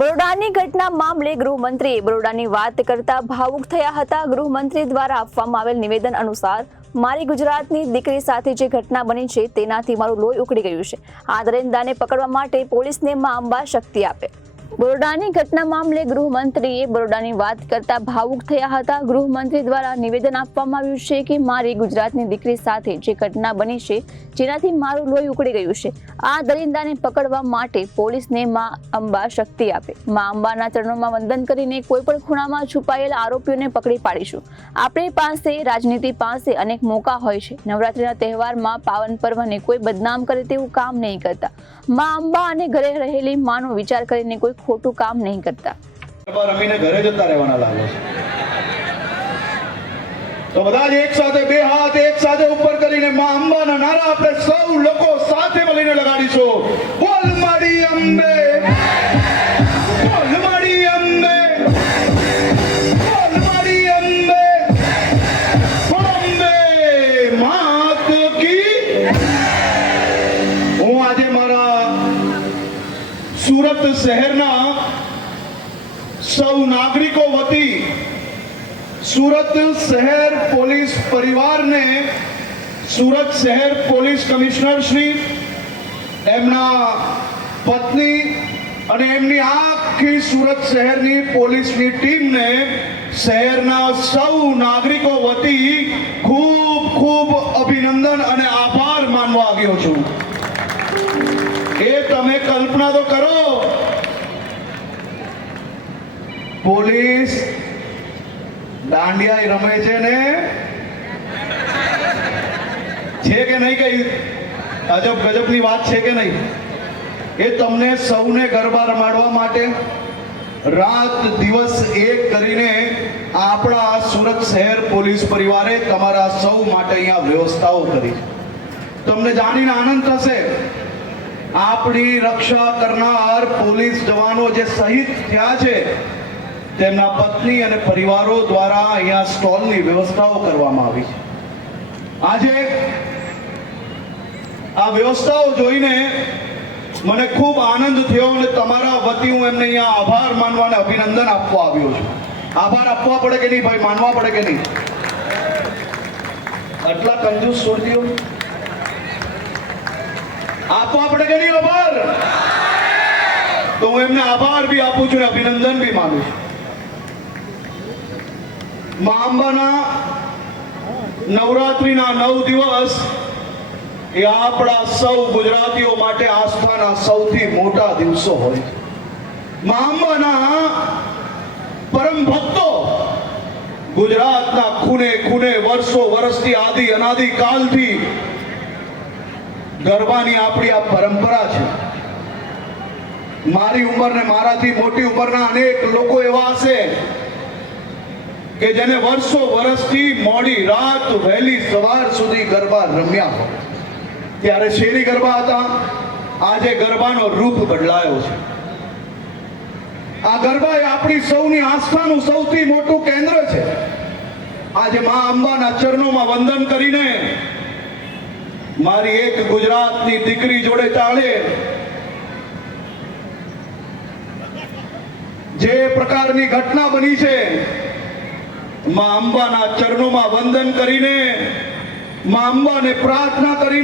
બરોડાની ઘટના મામલે ગૃહમંત્રીએ બરોડાની વાત કરતા ભાવુક થયા હતા। ગૃહમંત્રી દ્વારા આપવામાં આવેલ નિવેદન અનુસાર મારી ગુજરાતની દીકરી સાથે જે ઘટના બની છે તેનાથી મારું લોહી ઉકળી ગયું છે। આ દરિંદાને પકડવા માટે પોલીસને મા અંબા શક્તિ આપે। બરોડાની ઘટના મામલે ગૃહમંત્રીએ બરોડાની વાત કરતા ભાવુક થયા હતા। ગૃહમંત્રી દ્વારા નિવેદન આપવામાં આવ્યું છે કે મારી ગુજરાતની દીકરી સાથે જે ઘટના બની છે જેનાથી મારું લોહી ઉકળી ગયું છે। આ દરિંદાને પકડવા માટે પોલીસને મા અંબા શક્તિ આપે। મા અંબાના ચરણોમાં વંદન કરીને કોઈ પણ ખૂણામાં છુપાયેલા આરોપીઓને પકડી પાડીશું। આપણી પાસે રાજનીતિ પાસે અનેક મોકા હોય છે। નવરાત્રીના તહેવારમાં પાવન પર્વને કોઈ બદનામ કરે તેવું કામ નહીં કરતા। મા અંબા અને ઘરે રહેલી માનો વિચાર કરીને કોઈ ખોટું કામ નહીં કરતા। રમીને ઘરે જતા રહેવાના લાગે છે તો બધા જ એક સાથે બે હાથ એક સાથે ઉપર કરીને મા અંબાના નારા આપણે સૌ લોકો સાથે મળીને લગાડીશું। બોલ માડી અંબે, બોલ માડી અંબે, બોલ માડી અંબે, અંબે માત કી। હું આજે મારા સુરત શહેરના સૌ નાગરિકો વતી સુરત શહેર પોલીસ પરિવારને સુરત શહેર પોલીસ કમિશનર શ્રી, એમના પત્ની અને એમની આખી સુરત શહેરની પોલીસની ટીમને શહેરના સૌ નાગરિકો વતી ખૂબ ખૂબ અભિનંદન અને આભાર માનવા આવ્યો છું। એ તમે કલ્પના તો કરો, પોલીસ દાંડિયા રમે છે ને, છે કે નહીં? કઈ અજબ ગજબની વાત છે કે નહીં? એ તમને સૌને ગરબા રમાડવા માટે રાત દિવસ એક કરીને આપણા સુરત શહેર પોલીસ પરિવારે તમારા સૌ માટે અહીંયા વ્યવસ્થાઓ કરી। તમને જાણીને આનંદ થશે, આપણી રક્ષા કરનાર પોલીસ જવાનો જે શહીદ થયા છે તેમના પત્ની અને પરિવારો દ્વારા અહીંયા સ્ટોલની વ્યવસ્થાઓ કરવામાં આવી છે। આજે આ વ્યવસ્થાઓ જોઈને મને ખૂબ આનંદ થયો અને તમારા વતી હું એમને અહીંયા આભાર માનવા અને અભિનંદન આપવા આવ્યો છું। આભાર આપવા પડે કે નહીં ભાઈ? માનવા પડે કે નહીં? આટલા કંજૂસ સુરતીઓ આપવા પડે કે નહીં આભાર? તો હું એમને આભાર બી આપું છું અને અભિનંદન બી માનું છું। મા અંબાના નવરાત્રીના 9 દિવસ એ આપણા સૌ ગુજરાતીઓ માટે આસ્થાના સૌથી મોટા દિવસો હોય છે। મા અંબાના પરમ ભક્તો ગુજરાતના ખૂણે ખૂણે વર્ષો વર્ષથી આદિ અનાદિ કાલથી ગરબાની આપણી આ પરંપરા છે। મારી ઉંમર ને મારાથી મોટી ઉંમરના અનેક લોકો એવા હશે કે જેને વર્ષો વર્ષથી મોડી રાત વહેલી સવાર સુધી ગરબા રમ્યા હોય। ત્યારે શેરી ગરબા હતા, આજે ગરબાનો રૂપ બદલાયો છે। આ ગરબા એ આપણી સૌની આસ્થાનું સૌથી મોટું કેન્દ્ર છે। આજે મા અંબાના ચરણોમાં વંદન કરીને મારી એક ગુજરાતની દીકરી જોડે ચાલે જે પ્રકારની ઘટના બની છે, મા અંબાના ચરણોમાં વંદન કરીને, મા અંબાને પ્રાર્થના કરીને